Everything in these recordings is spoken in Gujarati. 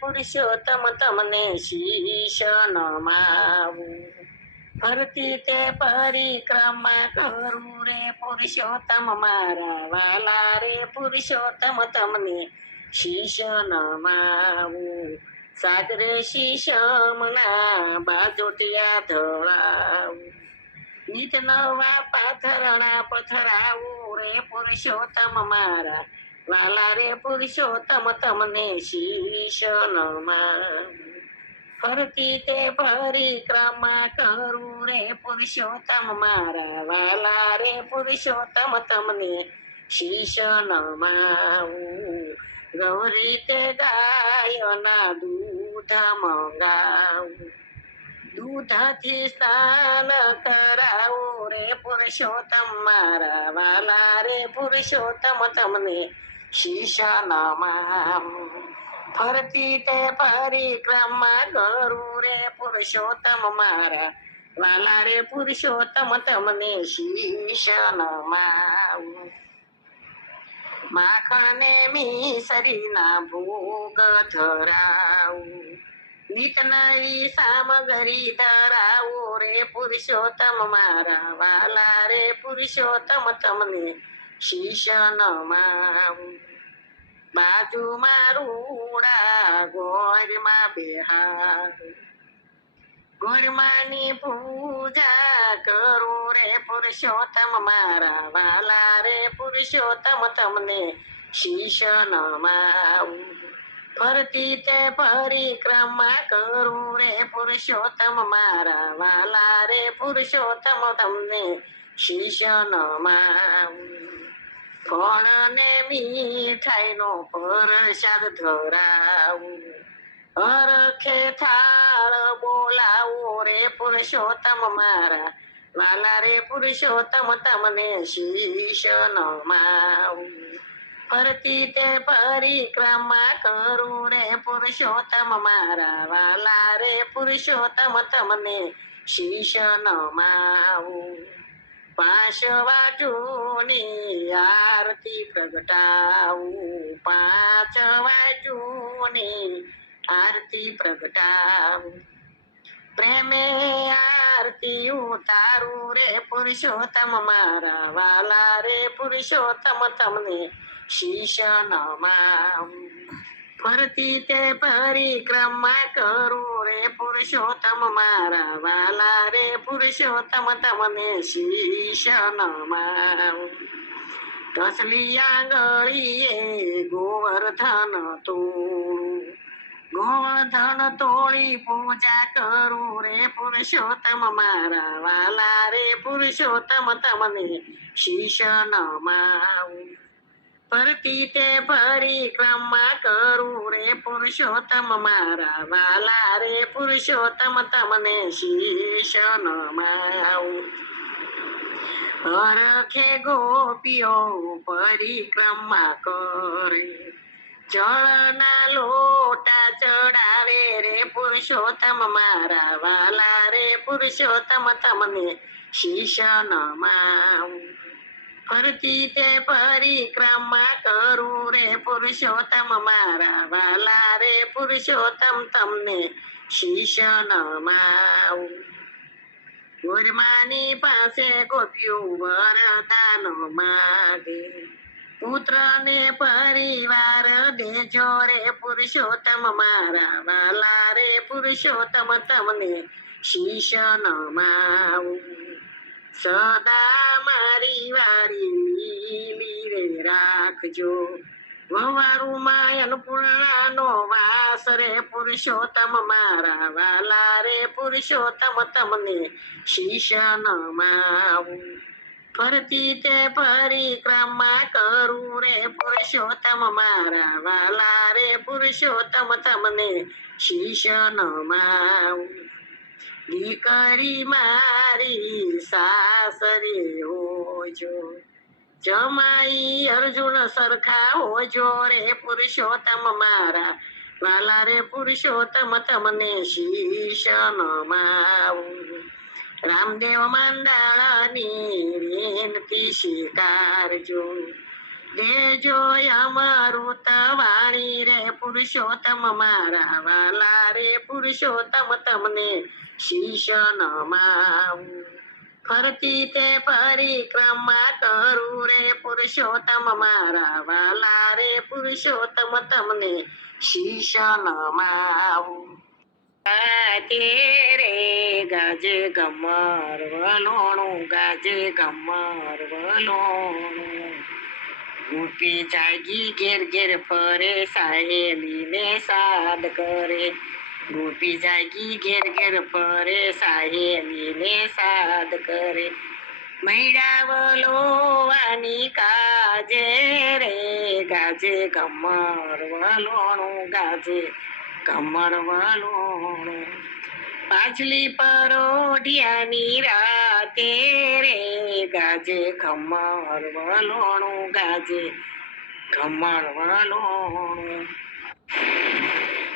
પુરુષોત્તમ તમને શીશ નમાવું. ફરતી તે પરિક્રમા કરું રે પુરુષોત્તમ મારા વાલા રે પુરુષોત્તમ તમને શીશ નમાવું. સાગરે શીશમના બાજોટિયા ધરાવું. નિત નવા પાથરણા પથરાવું રે પુરુષોત્તમ મારા વાલા રે પુરુષોત્તમ તમને શીશ નમાવું. ફરતી તે પરિક્રમા કરું રે પુરુષોત્તમ મારા વાલા રે પુરુષોત્તમ તમને શીશ નમાવું. ગૌરી તે ગાયના દૂધ મંગાવું. દૂધથી સ્નાન કરાવું રે પુરુષોત્તમ મારા વાલા રે પુરુષોત્તમ તમને શીશ નમાવું. ફરતી તે પરિક્રમા કરું રે પુરુષોત્તમ મારા વાલા રે પુરુષોત્તમ તમને શીશ નમાવું. માખણને મિસરીના ભોગ ધરાવું. નિત નવી સામગ્રી ધરાવો રે પુરુષોત્તમ મારા વાલા રે પુરુષોત્તમ તમને શીશ નમાવું. બાજુમાં રૂડા ગોરમાં બેહારું. ગોરમાની પૂજા કરું રે પુરુષોત્તમ મારા વાલા રે પુરુષોત્તમ તમને શીશ નમાવું. ફરતી તે પરિક્રમા કરું રે પુરુષોત્તમ મારા વાલા રે પુરુષોત્તમ તમને શીશ નમાવું. ફળ ને મીઠાઈનો પ્રસાદ ધરાવું. હરખે થાળ બોલાવો રે પુરુષોત્તમ મારા વાલા રે પુરુષોત્તમ તમને શીશ નમાવું. ફરતી તે પરિક્રમા કરું રે પુરુષોત્તમ મારા વાલા રે પુરુષોત્તમ તમને શીશ નમાવું. પાંચ વાટુની આરતી પ્રગટાવું. પાંચ વાટુની આરતી પ્રગટાવું. પ્રેમે આરતી ઉતારું રે પુરુષોત્તમ મારા વાલા રે પુરુષોત્તમ તમને શીશ નમાવું. ફરતી તે પરિક્રમા કરું રે પુરુષોત્તમ મારા વાલા રે પુરુષોત્તમ તમને શીશ નમાવું. તસલી આંગળીએ ગોવર્ધન તોડું. ગોવર્ધન તોડી પૂજા કરું રે પુરુષોત્તમ મારા વાલા રે પુરુષોત્તમ તમને શીશ નમાવું. ફરતી તે પરિક્રમા કરું રે પુરુષોત્તમ મારા વાલા રે પુરુષોત્તમ તમને શીશ નમાવું. હરખે ગોપીઓ પરિક્રમા કરે. જળના લોટા ચડાવે રે પુરુષોત્તમ મારા વાલા રે પુરુષોત્તમ તમને શીશ નમાવું. ફરતી તે પરિક્રમા કરું રે પુરુષોત્તમ મારા વાલા રે પુરુષોત્તમ તમને શીશ નમાવું. ગોરમાની પાસે ગોપ્યું વરદાન માગે. પુત્ર ને પરિવાર દેજો રે પુરુષોત્તમ મારા વાલા રે પુરુષોત્તમ તમને શીશ નમાવું. સદા મારી વારી લીલી રે રાખજો. વવારું માયન પૂર્ણાનો વાસ રે પુરુષોત્તમ મારા વાલા રે પુરુષોત્તમ તમને શીશ નમાવું. ફરતી તે પરિક્રમા કરું રે પુરુષોત્તમ મારા વાલા રે પુરુષોત્તમ તમને શીશ નમાવું. દીકરી મારી સાસરે હોજો. જમાઈ અર્જુન સરખા હોજો રે પુરુષોત્તમ મારા વાલા રે પુરુષોત્તમ તમને શીશ નમાવું. રામદેવ મંડળની વિનતી સ્વીકારજો. દેજો અમૃત વાણી રે પુરુષોત્તમ મારા વાલા રે પુરુષોત્તમ તમને શીશ નમાવું ફરતી તે પરિક્રમા કરું રે પુરુષોત્તમ મારા વાલા રે પુરુષોત્તમ તમને શીશ નમાવું ગાજે રે ગાજે ગમર વલોણું ગાજે ગમર વલોણું ગોપી જાગી ઘેર ઘેર ફરે સાહેલીને સાદ કરે ગોપી જાગી ઘેર ઘેર ફરે સાહેલીને સાદ કરે મૈડા વલોવાની કાજે રે ગાજે ગમર વલોણું ગાજે કમર વલોણું પાછલી પરોઢિયાની રાતે રે ગાજે ખમર વલોણું ગાજે ખમર વલોણું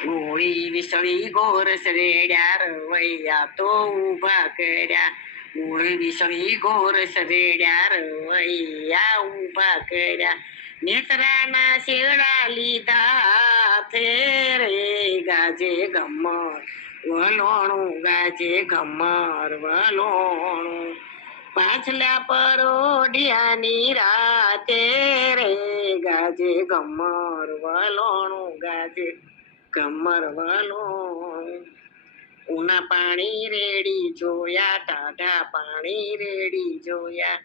ગોળી વિસળી ગોરસ રેડ્યા રવૈયા તો ઊભા કર્યા ગોળી વિસળી ગોરસ રેડ્યા રવૈયા ઊભા કર્યા નેત્રાના શેરડા લીધા હાથે રે ગાજે ગમર વલોણું ગાજે ગમર વલોણું પાછલા પરોઢિયાની રાતે રે ગાજે ગમર વલોણું ગાજે ગમર વલોણું ઉના પાણી રેડી જોયા ટાઢા પાણી રેડી જોયા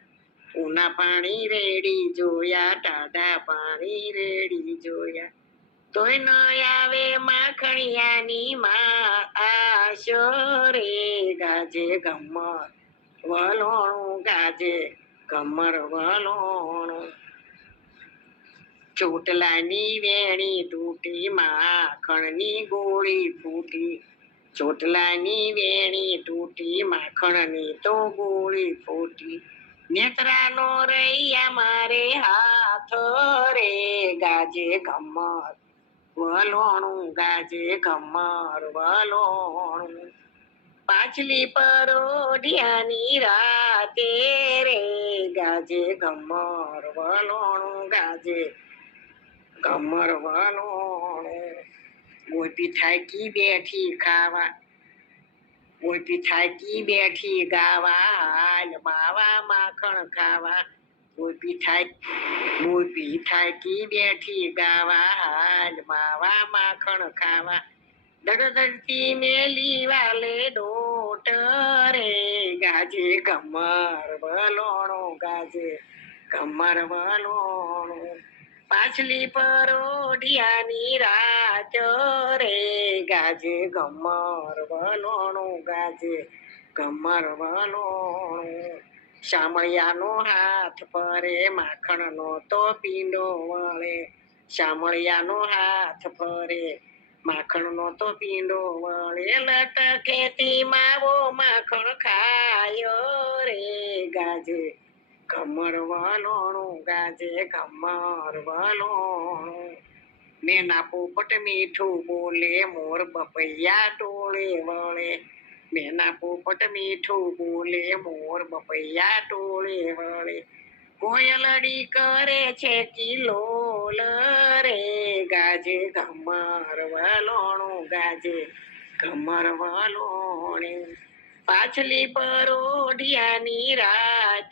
ઉના પાણી રેડી જોયા ટાઢા પાણી રેડી જોયા તોય ન આવે માખણિયાની માં આશો રે ગાજે ગમર વલોણું ગાજે ગમર વલોણું ચોટલાની વેણી તૂટી માખણની ગોળી ફૂટી ચોટલાની વેણી તૂટી માખણની તો ગોળી ફૂટી નેત્રાનો રૈયા મારે હાથ રે ગાજે ગમર વલોણું ગાજે ગમર વલોણું પાછલી પરોઢિયાની રાતે રે ગાજે ગમર વલોણું ગાજે ગમર વલોણું ગોપી થાકી બેઠી ખાવા ગોપી થાકી બેઠી ગાવા હાલ માવા માખણ ખાવા ગોપી થાકી બેઠી ગાવા હાલ માવા માખણ ખાવા દડદડતી મેલી વાલે ડોટ રે ગાજે ગમર વલોણું ગાજે ગમર વલોણું પાછલી પરોઢિયાની રાત રે ગાજે ગમર વલોણું ગાજે ગમર વલોણું શામળિયાનો હાથ પરે માખણનો તો પીંડો વળે શામળિયાનો હાથ પરે માખણનો તો પીંડો વળે લટકેતી માવો માખણ ખાયો રે ગાજે ગમર વલોણું ગાજે ગમર વલોણું મેના પોપટ મીઠું બોલે મોર બપૈયા ટોળે વળે મેના પોપટ મીઠું બોલે મોર બપૈયા ટોળે વળે કોયલડી કરે છે કિલોલ રે ગાજે ગમર વલોણું ગાજે ગમર વલોણું પાછલી પરોઢિયાની રાત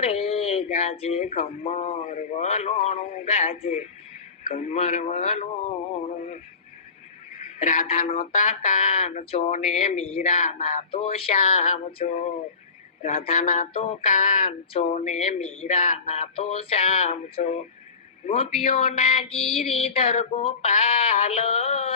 રે ગાજે ગમર વલોણું ગાજે ગમર વલોણું રાધાનો તા કાન છો ને મીરાના તો શ્યામ છો રાધાના તો કાન છો ને મીરાના તો શ્યામ છો ગોપીઓના ગિરિધર ગોપાલ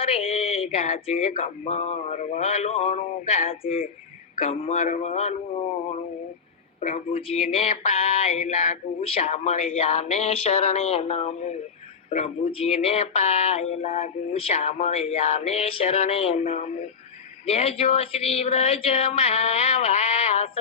રે ગાજે ગમર વલોણું ગાજે ગમર વલોણું પ્રભુજીને પાય લાગુ શામળિયાને શરણે નમું પ્રભુજીને પાય લાગુ શામળિયાને શરણે નમું દેજો શ્રી વ્રજમાં વાસ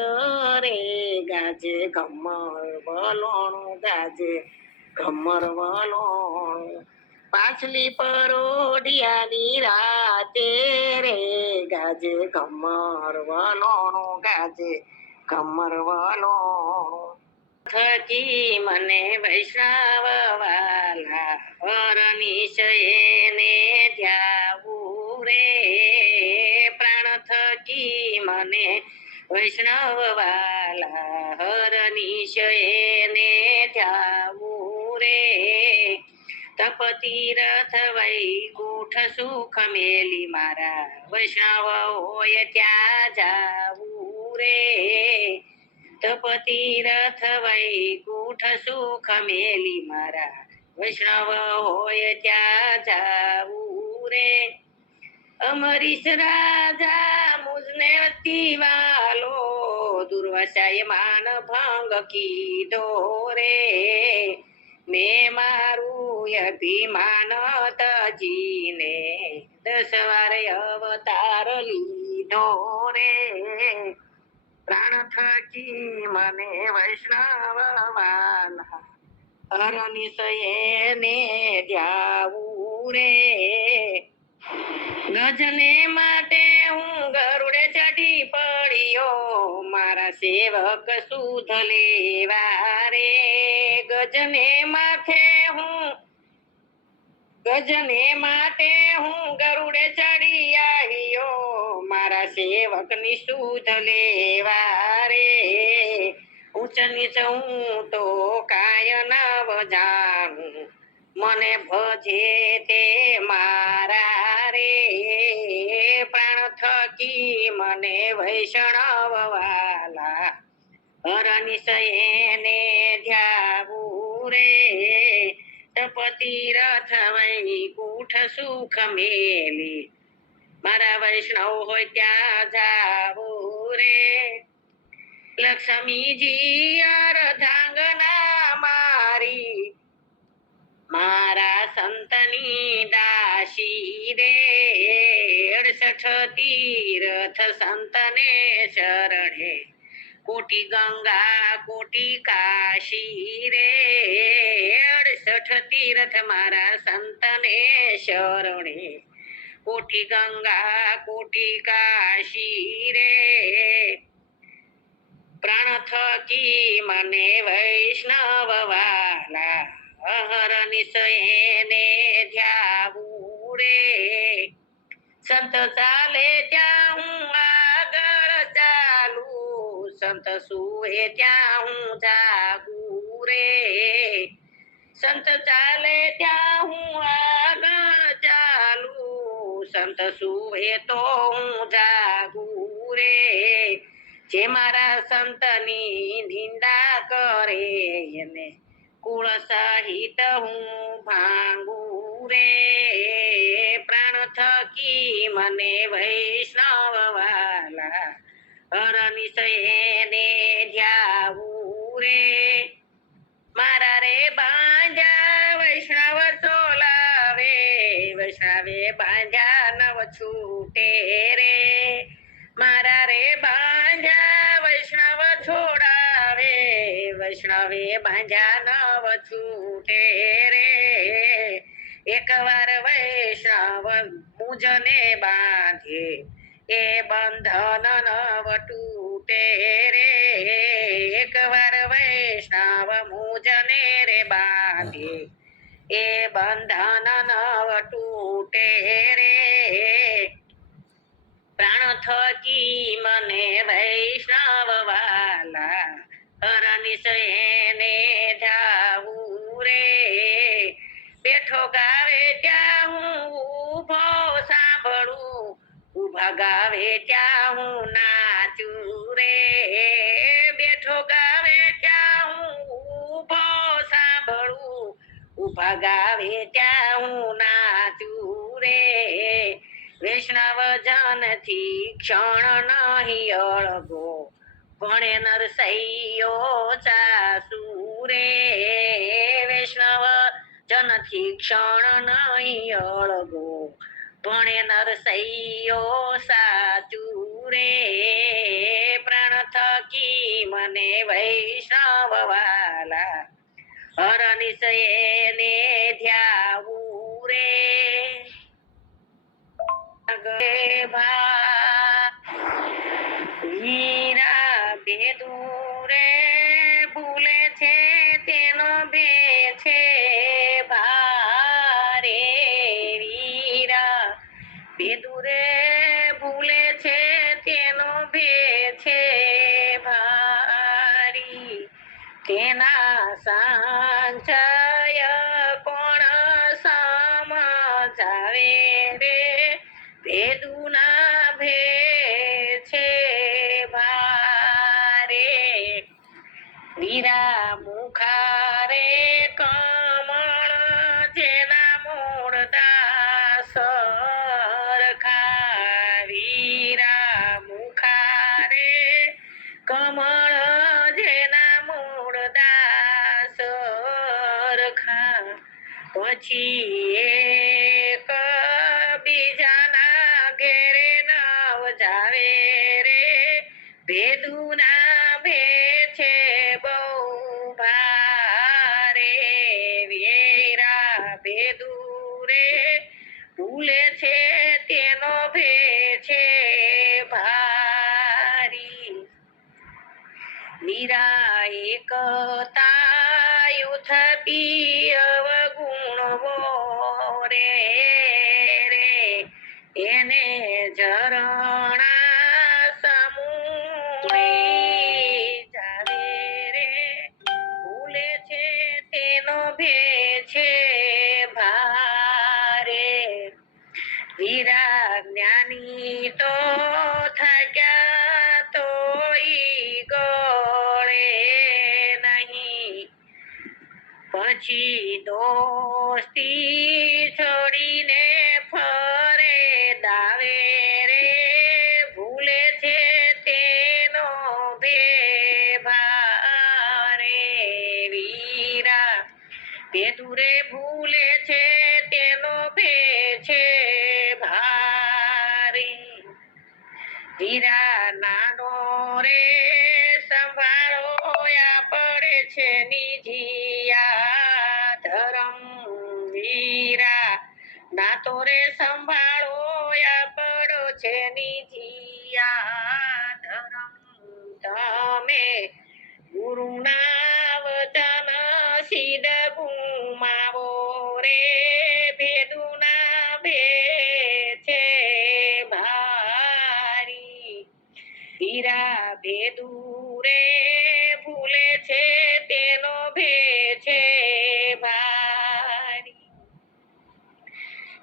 રે ગાજે ગમર વલોણું ગાજે ગમર વલોણું પાછલી પરોઢિયાની રાતે રે ગાજે ગમર વલોણું ગાજે ગમર વલોણું થકી મને વૈષ્ણવ વાલા હરનિશયને ધ્યાવું રે પ્રાણ થકી મને વૈષ્ણવ વાલા હરનિશયને ધ્યાવું રે તપ તીરથ વૈકુંઠ સુખ મેલી મારા વૈષ્ણવ હોય ત્યાં જાવું રે તપ તીરથ વૈકુંઠ સુખ મેલી મારા વૈષ્ણવ હોય ત્યાં જાવું રે અમરીશ રાજા મુજને અતિ વાલો દુર્વાસાએ માન ભંગ કીધો રે મેં મારું અભિમાન તજીને 10 વાર અવતાર લીધો રે પ્રાણ થકી મને વૈષ્ણવ વાલા હરનિશયને ધ્યાવું રે ગજને માટે હું ગરુડે ચઢી પડ્યો મારા સેવક સુધ લેવા રે ગજને માટે હું ગરુડે ચડી આવ્યો મારા સેવક ની સુધ લેવા રે ઊંચ નીચ હું તો કાય નવ જાણું મને ભજે તે મારા રે પ્રાણ થકી મને વૈષ્ણવ વાલા હરનિશયને ધ્યાવું રે તપ તીરથ વૈકુંઠ સુખ મેલી મારા વૈષ્ણવ હોય ત્યાં જાવું રે લક્ષ્મીજી અર્ધાંગના મારી મારા સંતની દાસી રે 68 તીરથ સંતને શરણે કોટી ગંગા કોટી કાશી રે 68 તીરથ મારા સંતને શરણે કોટી ગંગા કોટી કાશી રે પ્રાણ થકી મને વૈષ્ણવ વાલા હરનિશયને ધ્યાવું રે સંત ચાલે ત્યાં હું આગળ ચાલું સંત સુએ ત્યાં હું જાગું રે સંત ચાલે ત્યાં હું આગળ ચાલું સંત સુએ તો હું જાગું રે જે મારા સંતની નિંદા કરે એને કુળ સહિત હું ભાંગું રે પ્રાણ થકી મને વૈષ્ણવ વાલા હરનિશયને ધ્યાવું રે મારા રે બાંધ્યા વૈષ્ણવ ચોલાવે વૈષ્ણવે બાંધ્યા નવ છૂટે રે મારા રે બાંધ્યા વૈષ્ણવ છોડાવે વૈષ્ણવે બાંધ્યા નવ છૂટે રે એકવાર વૈષ્ણવ મુજને બાંધે એ બંધન નવ તૂટે રે એકવાર વૈષ્ણવ મુજને રે બાંધે એ બંધન નવ તૂટે રે પ્રાણ થકી મને વૈષ્ણવ વાલા હરનિશયને ધ્યાવું રે બેઠો ગાવે ત્યાં હું ઊભો સાંભળું ઊભા ગાવે ત્યાં હું નાચું રે બેઠો ગાવે ત્યાં હું ઊભો સાંભળું ઊભા ગાવે ત્યાં હું નાચું રે વૈષ્ણવ જનથી ક્ષણ નહીં અળગો ભણે નરસૈયો ચાસુ રે વૈષ્ણવ જનથી ક્ષણ નહીં અળગો ભણે નરસૈયો સાચું રે પ્રાણ થકી મને વૈષ્ણવ વાલા હરનિશયને ધ્યાવું રે હીરા બેદુરે ભૂલે છે ભેદુરે ભૂલે છે તેનો ભેદ છે ભારી, તેના સંચય કોણ સમજાવે રે, ભેદુના ભેદ છે ભારે. વીરા મુખારે કમળ જેના મૂળદા સરખા, વીરા મુખારે કમળ જેના મૂળદા સરખા, પછી એક બીજાના ઘેરે નવ જાવે રે, ભેદુના ભેદ છે બહુ ભારે. વેરા ભેદુ રે ભૂલે છે તેનો ભેદ છે ભારી, વીરા એકતા યુથ પિયવ ગુણવો રે, એને ઝરણા સમૂળી જાવે રે, ભૂલે છે તેનો ભેદ છે ભારે. વીરા જ્ઞાની તો થાક્યા તોય ગળે નહીં, પછી દોસ્તી છોડીને ફરે દાવે રે, ભૂલે છે તેનો ભેદ ભારે. વીરા ભેદુરે ભૂલે છે તેનો ભેદ છે ભારી, વીરા નાનો રે સંભાળો પડે છે નિધિયા ધરમ, વીરા નાતો રે સંભાળો પડો છે નિધિયા ધરમ, તમે ગુરુના વચન સિદ્ધ ગુમાવો રે, ભેદુના ભેદ છે ભારી. વીરા ભેદુ રે ભૂલે છે તેનો ભેદ છે ભારી,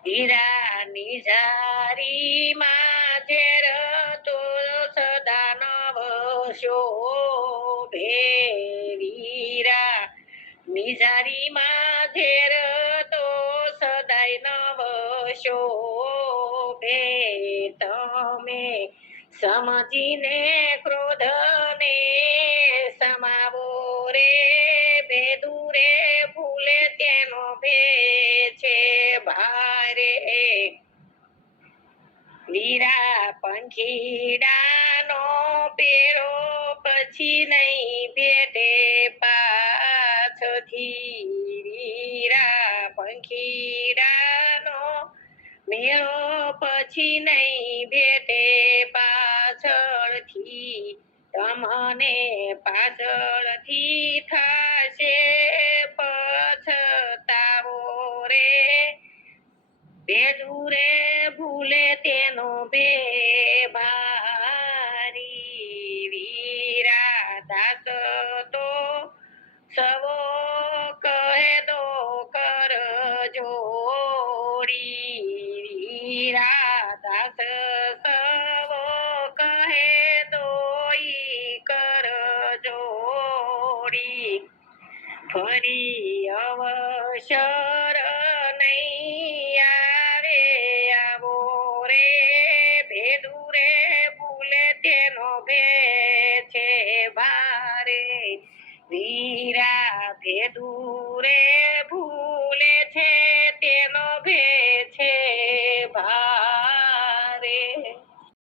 વીરા નિજારી માં ઝેર તો સદા નવ શોભે, વીરા નિજારી માં ઝેર તો સદાય નવ શોભે, તમે સમજીને ક્રોધને સમાવો રે, ભેદુ રે ભૂલે તેનો ભેદ છે ભારે. વીરા પંખીડાનો પેરો પછી નહીં ભેટે પાછથી, વીરા પંખીડાનો મેળો પછી નહીં ભેટે પાછળથી, તમને પાછળથી થશે પછતાવો રે, ભેદુ રે ભૂલે તેનો ભેદ ભારી. વીરા દાસ તો સવો કહે દો કર જોડી, વીરા દાસ સવો કહે દોઈ કર જોડી, ફરી અવસર નહીં આવે આવો રે, ભેદુ રે ભૂલે તેનો ભેદ છે ભારે. વીરા ભેદુ રે